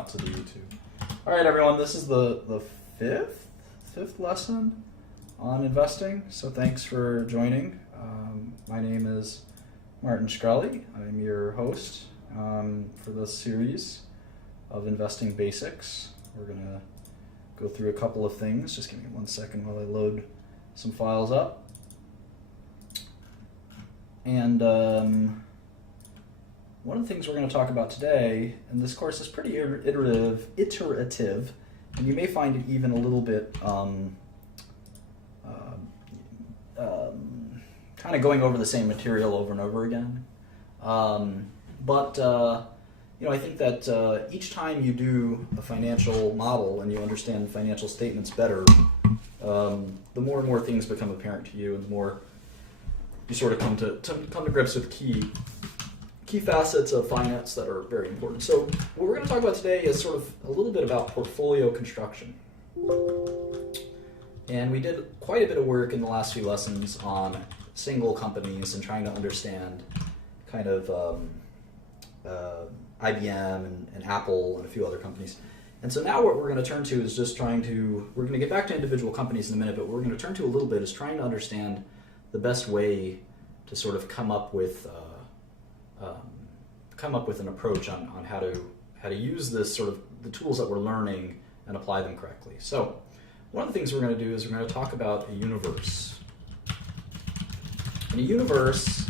out to the YouTube. All right, everyone, this is the fifth lesson on investing. So thanks for joining. My name is Martin Shkreli. I'm your host for this series of investing basics. We're gonna go through a couple of things. Just give me 1 second while I load some files up. And one of the things we're going to talk about today, and this course is pretty iterative, and you may find it even a little bit kind of going over the same material over and over again. I think that each time you do a financial model and you understand financial statements better, the more and more things become apparent to you, and the more you sort of come to grips with key facets of finance that are very important. So what we're going to talk about today is sort of a little bit about portfolio construction. And we did quite a bit of work in the last few lessons on single companies and trying to understand kind of IBM and Apple and a few other companies. And so now what we're going to turn to is we're going to get back to individual companies in a minute, but what we're going to turn to a little bit is trying to understand the best way to sort of come up with an approach on how to use this sort of the tools that we're learning and apply them correctly. So one of the things we're going to do is we're going to talk about a universe. And a universe,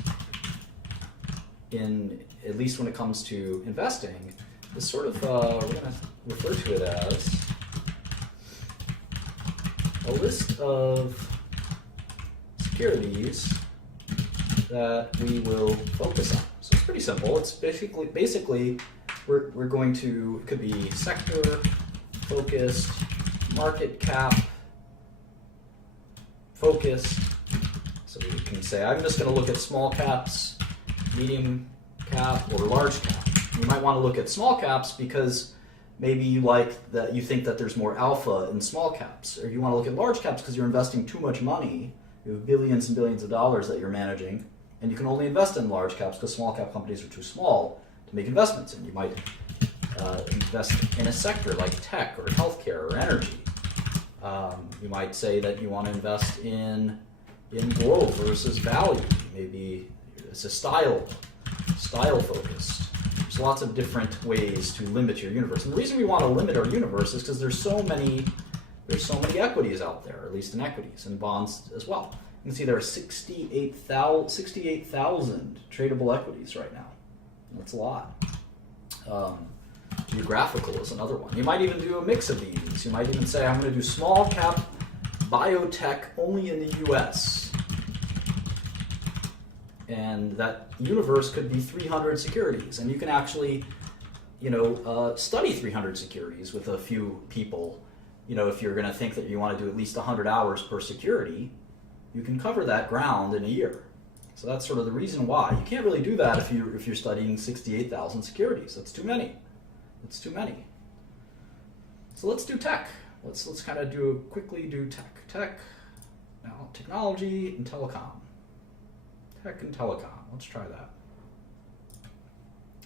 at least when it comes to investing, is sort of we're going to refer to it as a list of securities that we will focus on. So it's pretty simple. It's basically we're going to, it could be sector focused, market cap focused. So you can say, I'm just going to look at small caps, medium cap, or large cap. You might want to look at small caps because maybe you think that there's more alpha in small caps, or you want to look at large caps because you're investing too much money. You have billions and billions of dollars that you're managing, and you can only invest in large caps because small cap companies are too small to make investments in. You might invest in a sector like tech or healthcare or energy. You might say that you want to invest in growth versus value. Maybe it's a style focused. There's lots of different ways to limit your universe. And the reason we want to limit our universe is because there's so many equities out there, at least in equities and bonds as well. You can see there are 68,000 tradable equities right now. That's a lot. Geographical is another one. You might even do a mix of these. You might even say, I'm going to do small cap biotech only in the US. And that universe could be 300 securities. And you can actually, study 300 securities with a few people. If you're going to think that you want to do at least 100 hours per security, you can cover that ground in a year. So that's sort of the reason why. You can't really do that if you're studying 68,000 securities. That's too many. So let's do tech. Let's kind of quickly do tech. Now, technology and telecom. Tech and telecom. Let's try that.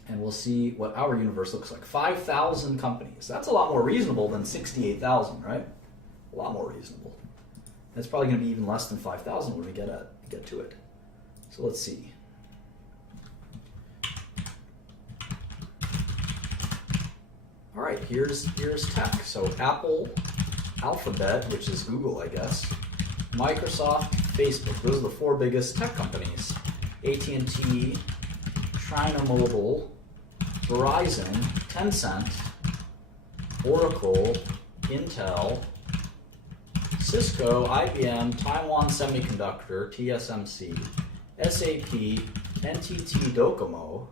And we'll see what our universe looks like. 5,000 companies. That's a lot more reasonable than 68,000, right? A lot more reasonable. It's probably going to be even less than 5,000 when we get to it. So let's see. All right, here's tech. So Apple, Alphabet, which is Google, I guess, Microsoft, Facebook. Those are the four biggest tech companies. AT&T, China Mobile, Verizon, Tencent, Oracle, Intel, Cisco, IBM, Taiwan Semiconductor, TSMC, SAP, NTT Docomo,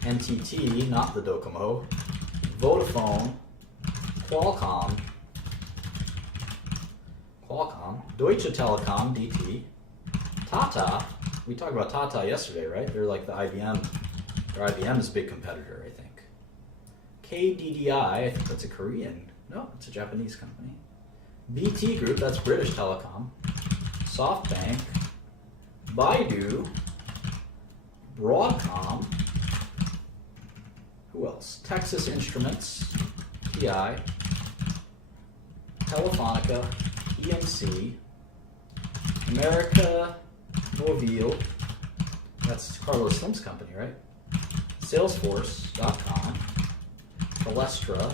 NTT, not the Docomo, Vodafone, Qualcomm, Deutsche Telekom, DT, Tata. We talked about Tata yesterday, right? They're like the IBM. Or IBM's big competitor, I think. KDDI, I think that's a Korean. No, it's a Japanese company. BT Group, that's British Telecom. SoftBank, Baidu, Broadcom. Who else? Texas Instruments, TI, Telefonica, EMC, America Mobile, that's Carlos Slim's company, right? Salesforce.com, Telstra,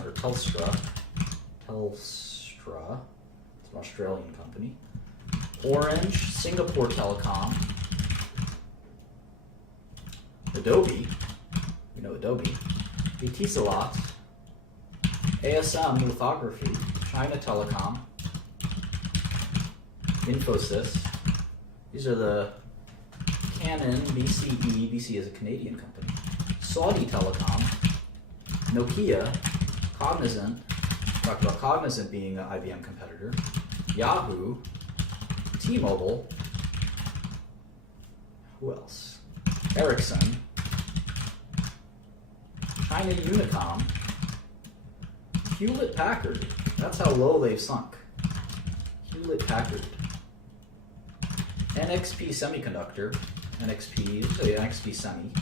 it's an Australian company, Orange, Singapore Telecom, Adobe, we know Adobe, Etisalat, ASM Lithography, China Telecom, Infosys. These are the Canon, BCE, BCE is a Canadian company, Saudi Telecom, Nokia, Cognizant, talked about Cognizant being an IBM competitor, Yahoo, T-Mobile, who else? Ericsson, China Unicom, Hewlett Packard, that's how low they've sunk. Hewlett Packard, NXP Semiconductor, NXP Semi,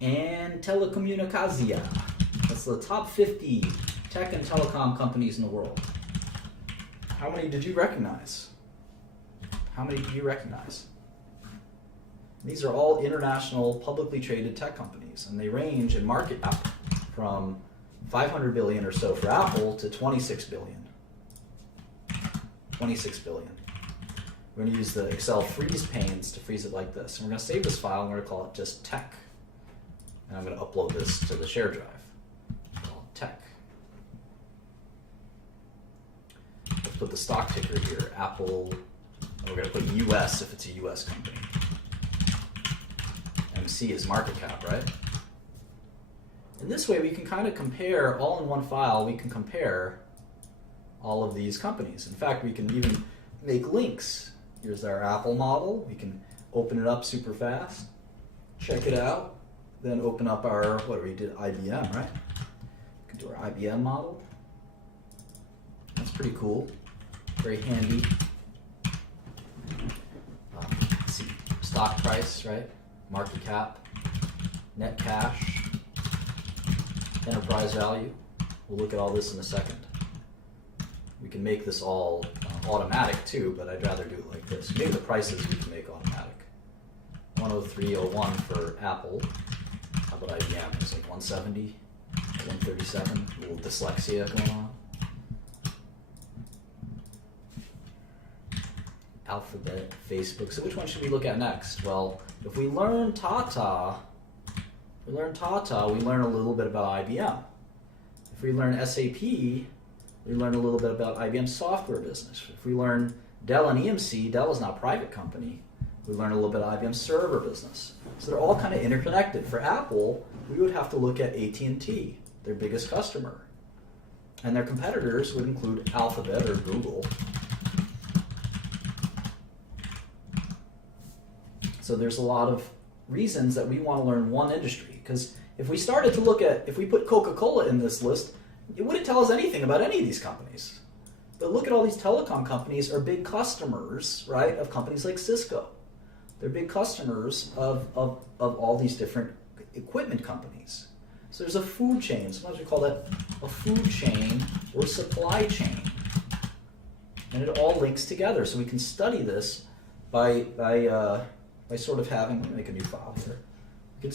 and Telecomunicazione. That's the top 50 tech and telecom companies in the world. How many did you recognize? How many do you recognize? These are all international publicly traded tech companies, and they range in market cap from 500 billion or so for Apple to 26 billion. 26 billion. We're going to use the Excel freeze panes to freeze it like this. And we're going to save this file and we're going to call it just tech. And I'm going to upload this to the share drive. Call it tech. Let's put the stock ticker here, Apple. And we're going to put US if it's a US company. MC is market cap, right? And this way we can kind of compare, all in one file, we can compare all of these companies. In fact, we can even make links. Here's our Apple model. We can open it up super fast, check it out, then open up our, what we did, IBM, right? We can do our IBM model. That's pretty cool, very handy. Let's see, stock price, right? Market cap, net cash, enterprise value. We'll look at all this in a second. We can make this all automatic too, but I'd rather do it like this. Maybe the prices we can make automatic. 103.01 for Apple. How about IBM? It's like 170, 137. A little dyslexia going on. Alphabet, Facebook. So which one should we look at next? Well, if we learn Tata, we learn a little bit about IBM. If we learn SAP, we learn a little bit about IBM's software business. If we learn Dell and EMC, Dell is now a private company, we learn a little bit of IBM's server business. So they're all kind of interconnected. For Apple, we would have to look at AT&T, their biggest customer. And their competitors would include Alphabet or Google. So there's a lot of reasons that we want to learn one industry. Because if we started to look at, if we put Coca-Cola in this list, it wouldn't tell us anything about any of these companies. But look at all these telecom companies are big customers, right, of companies like Cisco. They're big customers of all these different equipment companies. So there's a food chain. Sometimes we call that a food chain or supply chain. And it all links together. So we can study this by sort of having, let me make a new file here. You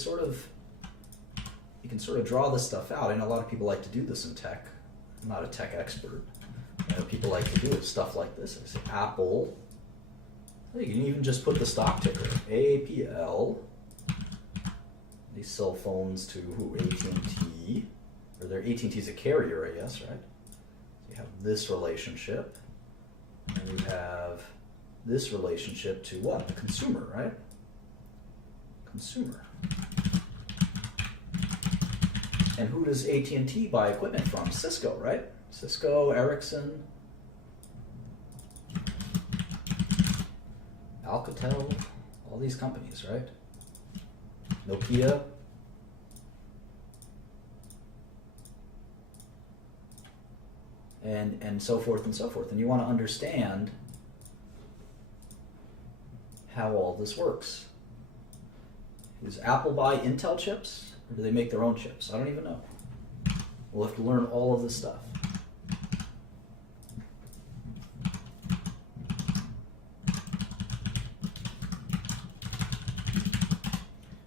can sort of draw this stuff out. I know a lot of people like to do this in tech. I'm not a tech expert. People like to do it, stuff like this. I say Apple. You can even just put the stock ticker, AAPL. They sell phones to who? AT&T. Or AT&T's a carrier, I guess, right? So you have this relationship. And you have this relationship to what? The consumer, right? Consumer. And who does AT&T buy equipment from? Cisco, right? Cisco, Ericsson, Alcatel, all these companies, right? Nokia. And so forth and so forth. And you want to understand how all this works. Does Apple buy Intel chips? Or do they make their own chips? I don't even know. We'll have to learn all of this stuff.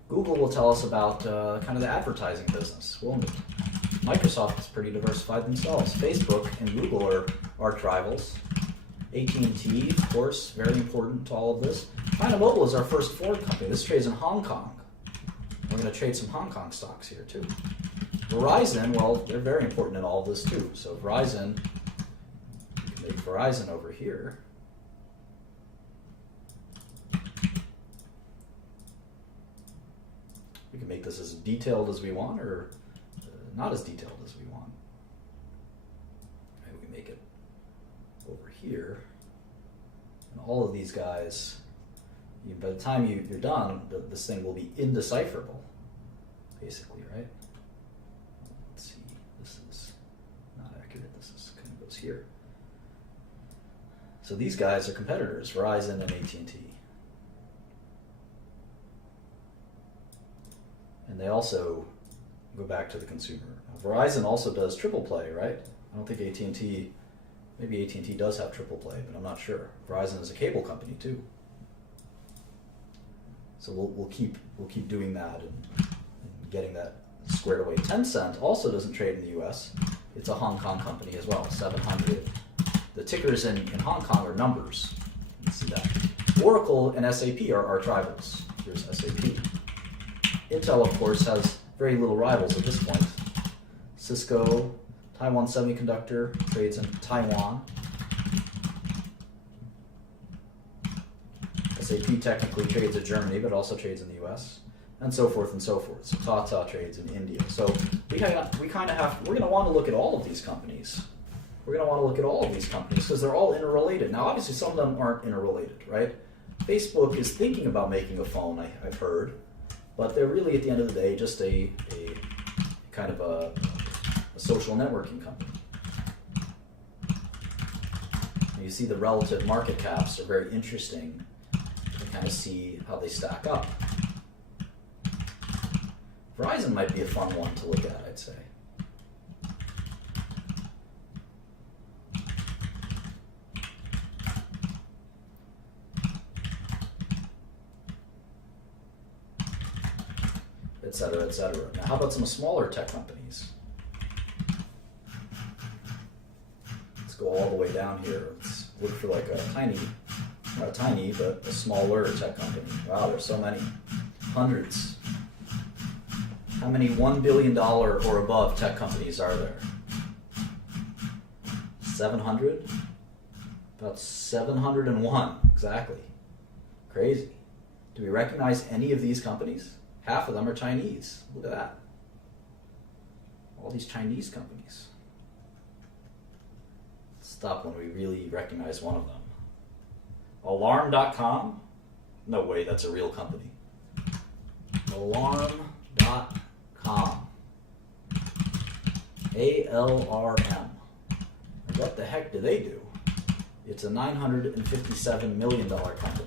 Google will tell us about kind of the advertising business, won't it? Microsoft is pretty diversified themselves. Facebook and Google are arch rivals. AT&T, of course, very important to all of this. China Mobile is our first foreign company. This trades in Hong Kong. We're going to trade some Hong Kong stocks here too. Verizon, well, they're very important in all of this too. So Verizon, we can make Verizon over here. We can make this as detailed as we want, or not as detailed as we want. Maybe we can make it over here. And all of these guys, by the time you're done, this thing will be indecipherable, basically, right? Let's see, this is not accurate. This is kind of goes here. So these guys are competitors, Verizon and AT&T. And they also go back to the consumer. Now, Verizon also does triple play, right? I don't think AT&T, maybe AT&T does have triple play, but I'm not sure. Verizon is a cable company too. So we'll keep doing that and getting that squared away. Tencent also doesn't trade in the US. It's a Hong Kong company as well, 700. The tickers in Hong Kong are numbers. You can see that. Oracle and SAP are arch rivals. Here's SAP. Intel, of course, has very little rivals at this point. Cisco, Taiwan Semiconductor, trades in Taiwan. SAP technically trades in Germany, but also trades in the US, and so forth and so forth. So Tata trades in India. So we're going to want to look at all of these companies. We're going to want to look at all of these companies because they're all interrelated. Now, obviously, some of them aren't interrelated, right? Facebook is thinking about making a phone, I've heard. But they're really, at the end of the day, just a kind of a social networking company. And you see the relative market caps are very interesting to kind of see how they stack up. Verizon might be a fun one to look at, I'd say. Et cetera, et cetera. Now, how about some smaller tech companies? Let's go all the way down here. Let's look for like a tiny, not tiny, but a smaller tech company. Wow, there's so many. Hundreds. How many $1 billion or above tech companies are there? 700? About 701, exactly. Crazy. Do we recognize any of these companies? Half of them are Chinese. Look at that. All these Chinese companies. Stop when we really recognize one of them. Alarm.com? No way, that's a real company. Alarm.com. ALRM. What the heck do they do? It's a $957 million company.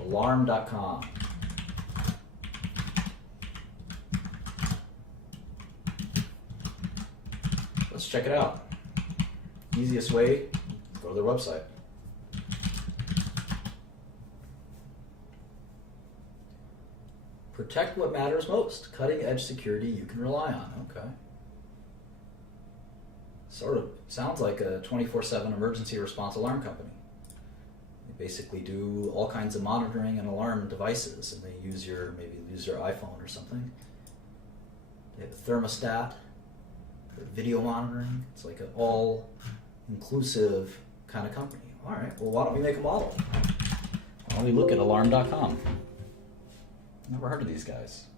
Alarm.com. Let's check it out. Easiest way, go to their website. Protect what matters most. Cutting edge security you can rely on. Okay. Sort of sounds like a 24/7 emergency response alarm company. Basically do all kinds of monitoring and alarm devices, and they use your iPhone or something. They have a thermostat, video monitoring. It's like an all-inclusive kind of company. All right, well, why don't we make a model? Why don't we look at alarm.com? Never heard of these guys.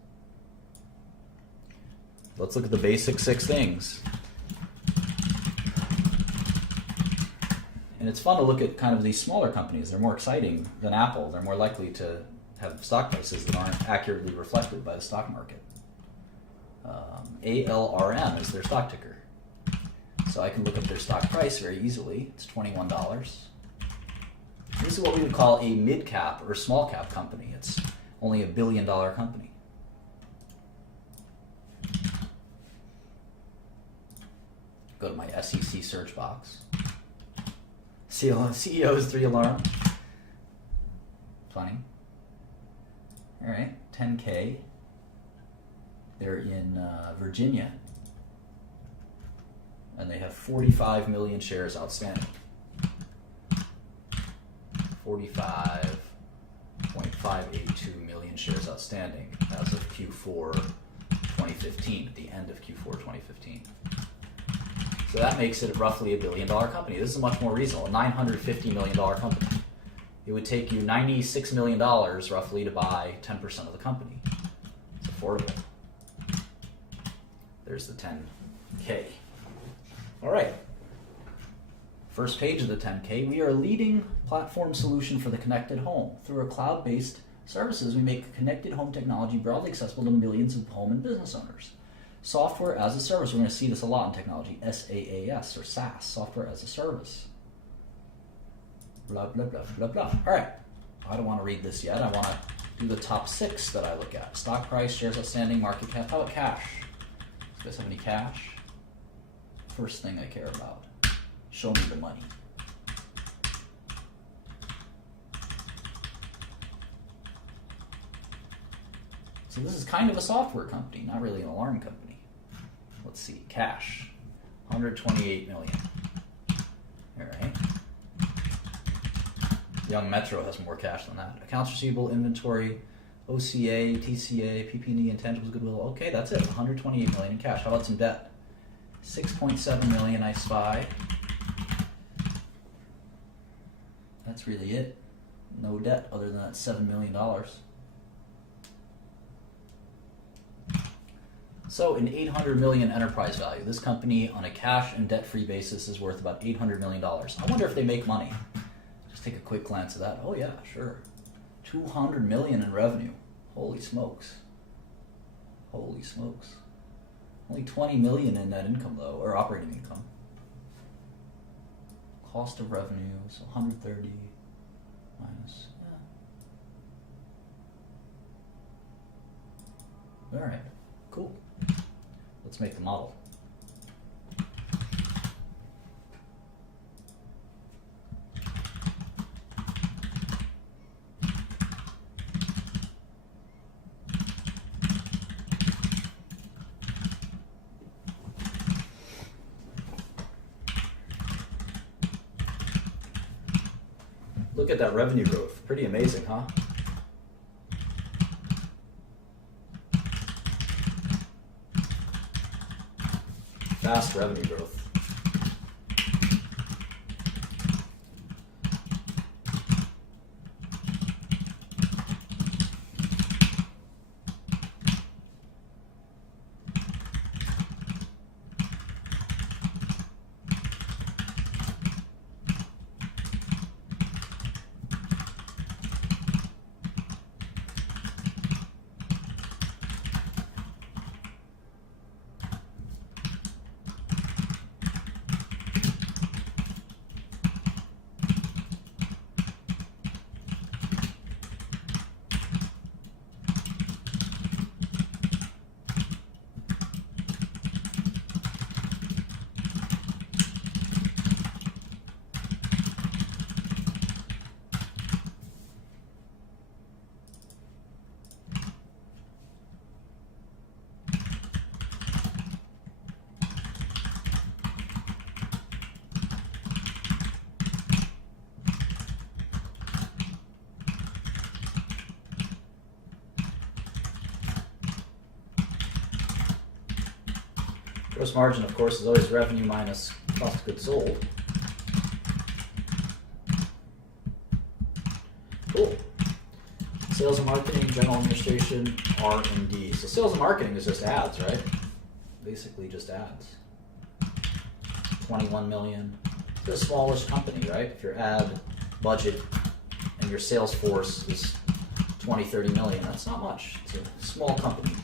Let's look at the basic 6 things. And it's fun to look at kind of these smaller companies. They're more exciting than Apple. They're more likely to have stock prices that aren't accurately reflected by the stock market. ALRM is their stock ticker. So I can look up their stock price very easily. It's $21. This is what we would call a mid-cap or small-cap company. It's only $1 billion company. Go to my SEC search box. CEO's 3 alarm. Funny. All right, 10K. They're in Virginia. And they have 45 million shares outstanding. 45.582 million shares outstanding as of Q4 2015, at the end of Q4 2015. So that makes it roughly $1 billion company. This is much more reasonable, a $950 million company. It would take you $96 million roughly to buy 10% of the company. It's affordable. There's the 10K. All right. First page of the 10K, we are a leading platform solution for the connected home. Through our cloud-based services, we make connected home technology broadly accessible to millions of home and business owners. Software as a service, we're going to see this a lot in technology, SaaS or SaaS, software as a service. Blah, blah, blah, blah, blah. All right, I don't want to read this yet. I want to do the top 6 that I look at. Stock price, shares outstanding, market cap. How about cash? Do you guys have any cash? First thing I care about. Show me the money. So this is kind of a software company, not really an alarm company. Let's see, cash, 128 million. All right. Young Metro has more cash than that. Accounts receivable, inventory, OCA, TCA, PP&E, intangibles, goodwill. Okay, that's it, 128 million in cash. How about some debt? 6.7 million I spy. That's really it. No debt other than that $7 million. So an $800 million enterprise value. This company on a cash and debt-free basis is worth about $800 million. I wonder if they make money. Just take a quick glance at that. Oh yeah, sure. $200 million in revenue. Holy smokes. Holy smokes. Only $20 million in net income though, or operating income. Cost of revenue, so 130 minus, yeah. All right, cool. Let's make the model. Look at that revenue growth. Pretty amazing, huh? Fast revenue growth. Gross margin, of course, is always revenue minus cost of goods sold. Cool. Sales and marketing, general administration, R&D. So sales and marketing is just ads, right? Basically just ads. 21 million. It's a smallish company, right? If your ad budget and your sales force is 20, 30 million, that's not much. It's a small company. I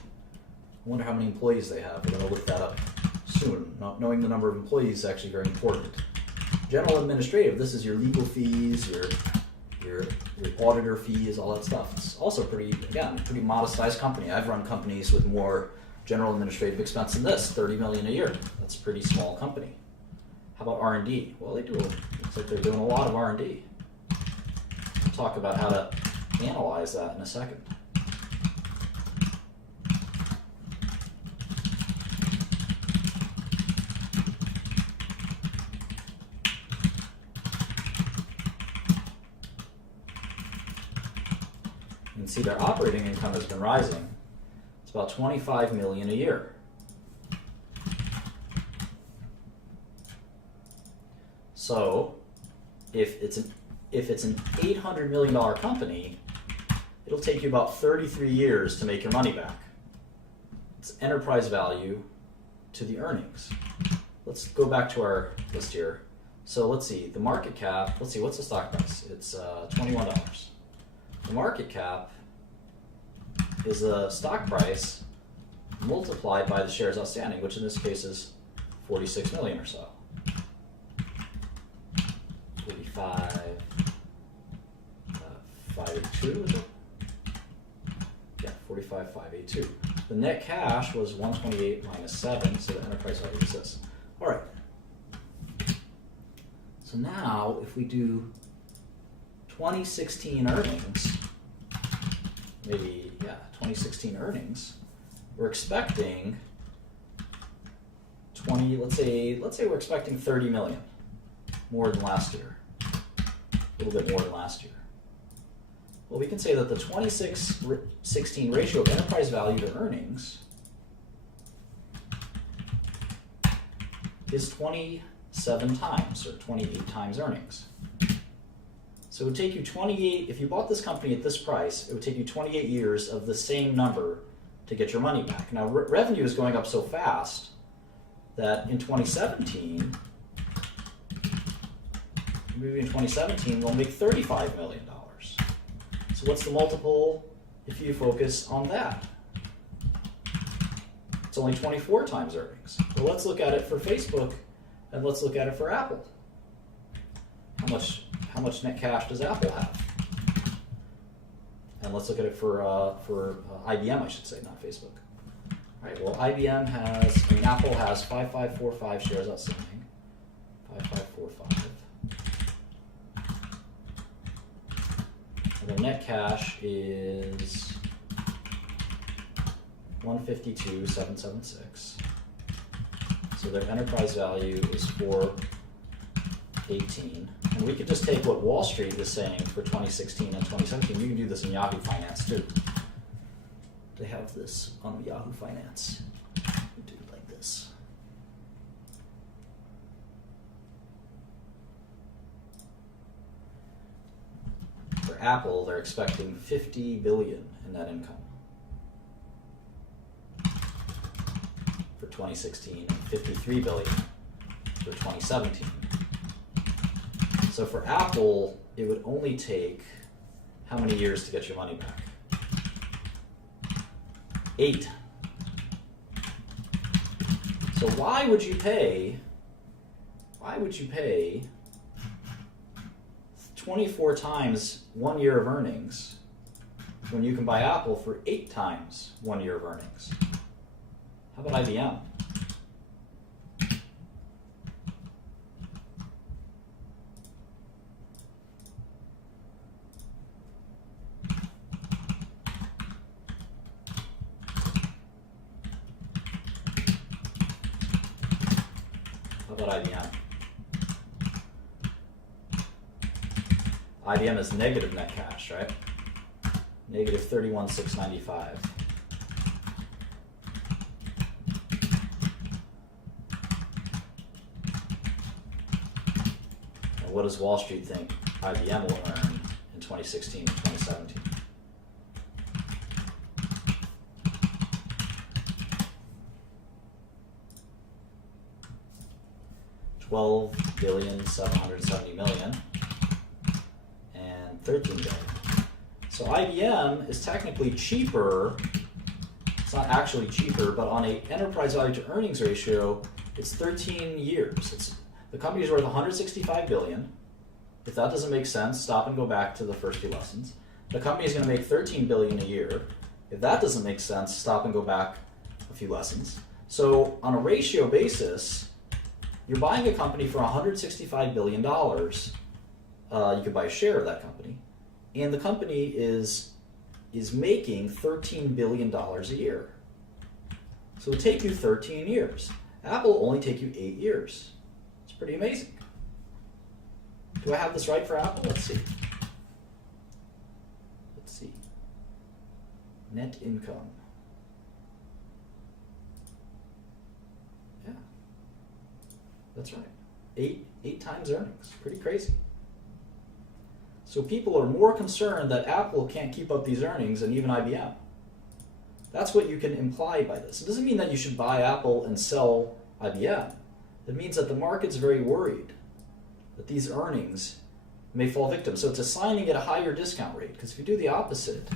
wonder how many employees they have. We're going to look that up soon. Not knowing the number of employees is actually very important. General administrative, this is your legal fees, your auditor fees, all that stuff. It's also pretty modest sized company. I've run companies with more general administrative expense than this, 30 million a year. That's a pretty small company. How about R&D? Well, looks like they're doing a lot of R&D. We'll talk about how to analyze that in a second. You can see their operating income has been rising. It's about 25 million a year. So, if it's an $800 million company, it'll take you about 33 years to make your money back. It's enterprise value to the earnings. Let's go back to our list here. So let's see, the market cap, let's see, what's the stock price? It's $21. The market cap is the stock price multiplied by the shares outstanding, which in this case is 46 million or so. 582, is it? Yeah, 45,582. The net cash was 128 minus 7, so the enterprise value is this. All right. So now, if we do 2016 earnings, 2016 earnings, we're expecting let's say we're expecting 30 million, more than last year. A little bit more than last year. Well, we can say that the 2016 ratio of enterprise value to earnings is 27 times, or 28 times earnings. So it would take you 28, if you bought this company at this price, it would take you 28 years of the same number to get your money back. Now, revenue is going up so fast that in 2017, maybe in 2017, we'll make $35 million. So what's the multiple if you focus on that? It's only 24 times earnings. Well, let's look at it for Facebook, and let's look at it for Apple. How much net cash does Apple have? And let's look at it for IBM, I should say, not Facebook. All right, well, Apple has 5545 shares outstanding. 5545. And their net cash is 152,776. So their enterprise value is 418. And we could just take what Wall Street is saying for 2016 and 2017. You can do this in Yahoo Finance too. They have this on Yahoo Finance. We do it like this. For Apple, they're expecting 50 billion in net income for 2016 and 53 billion for 2017. So for Apple, it would only take how many years to get your money back? 8. So why would you pay 24 times 1 year of earnings when you can buy Apple for 8 times 1 year of earnings? How about IBM? IBM. IBM is negative net cash, right? Negative 31,695. And what does Wall Street think IBM will earn in 2016 and 2017? 12,770,000,000 and 13 billion. So IBM is technically cheaper. It's not actually cheaper, but on an enterprise value to earnings ratio, it's 13 years. The company is worth 165 billion. If that doesn't make sense, stop and go back to the first few lessons. The company is going to make 13 billion a year. If that doesn't make sense, stop and go back a few lessons. So on a ratio basis, you're buying a company for $165 billion. You could buy a share of that company. And the company is making $13 billion a year. So it would take you 13 years. Apple will only take you 8 years. It's pretty amazing. Do I have this right for Apple? Let's see. Net income. Yeah, that's right. Eight times earnings. Pretty crazy. So people are more concerned that Apple can't keep up these earnings than even IBM. That's what you can imply by this. It doesn't mean that you should buy Apple and sell IBM. It means that the market's very worried that these earnings may fall victim. So it's assigning it a higher discount rate. Because if you do the opposite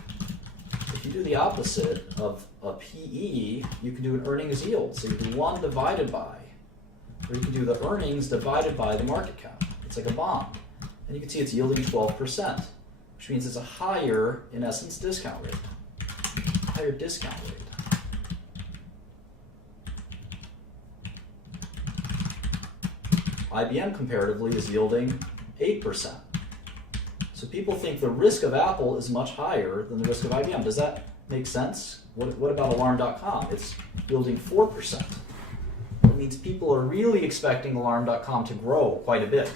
of a PE, you can do an earnings yield. So you do 1 divided by, or you can do the earnings divided by the market cap. It's like a bond. And you can see it's yielding 12%, which means it's a higher, in essence, discount rate. Higher discount rate. IBM comparatively is yielding 8%. So people think the risk of Apple is much higher than the risk of IBM. Does that make sense? What about Alarm.com? It's yielding 4%. It means people are really expecting Alarm.com to grow quite a bit.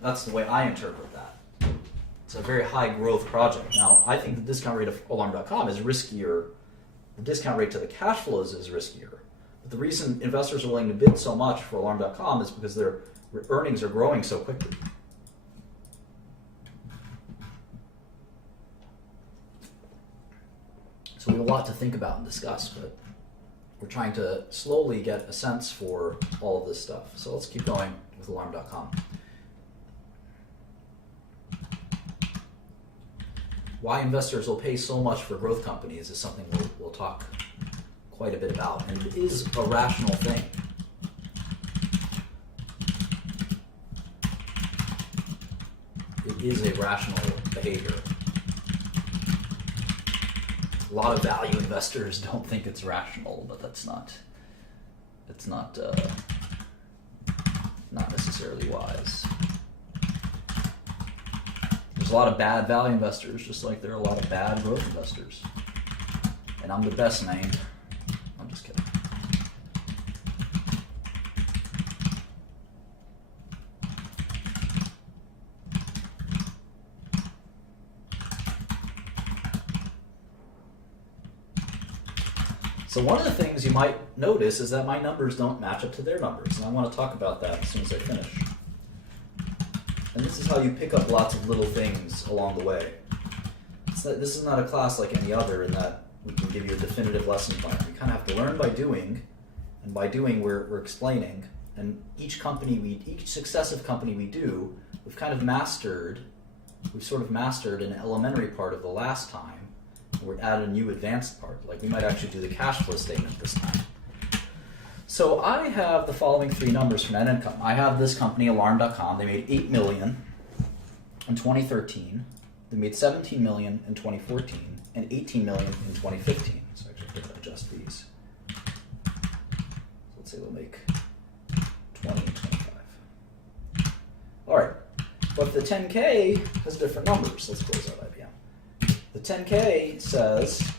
That's the way I interpret that. It's a very high growth project. Now, I think the discount rate of Alarm.com is riskier. The discount rate to the cash flows is riskier. But the reason investors are willing to bid so much for Alarm.com is because their earnings are growing so quickly. So we have a lot to think about and discuss, but we're trying to slowly get a sense for all of this stuff. So let's keep going with Alarm.com. Why investors will pay so much for growth companies is something we'll talk quite a bit about, and it is a rational thing. It is a rational behavior. A lot of value investors don't think it's rational, but it's not necessarily wise. There's a lot of bad value investors, just like there are a lot of bad growth investors. And I'm the best named. I'm just kidding. So one of the things you might notice is that my numbers don't match up to their numbers, and I want to talk about that as soon as I finish. And this is how you pick up lots of little things along the way. This is not a class like any other in that we can give you a definitive lesson plan. You kind of have to learn by doing, and by doing we're explaining. And each successive company we do, we've sort of mastered an elementary part of the last time. We're adding a new advanced part. Like we might actually do the cash flow statement this time. So I have the following three numbers for net income. I have this company, Alarm.com. They made $8 million in 2013. They made $17 million in 2014 and $18 million in 2015. So actually I'm going to adjust these. So let's say they'll make 20 and 25. All right. But the 10K has different numbers. Let's close out IBM. The 10K says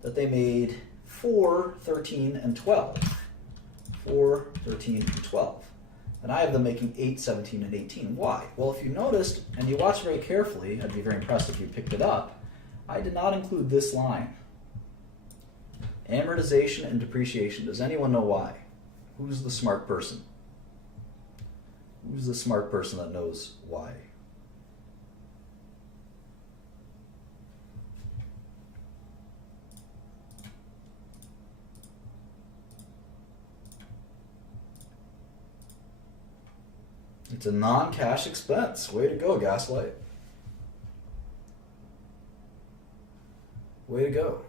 that they made 4, 13, and 12. 4, 13, and 12. And I have them making 8, 17, and 18. Why? Well, if you noticed, and you watched very carefully, I'd be very impressed if you picked it up, I did not include this line. Amortization and depreciation. Does anyone know why? Who's the smart person? Who's the smart person that knows why? It's a non-cash expense. Way to go, Gaslight. Way to go.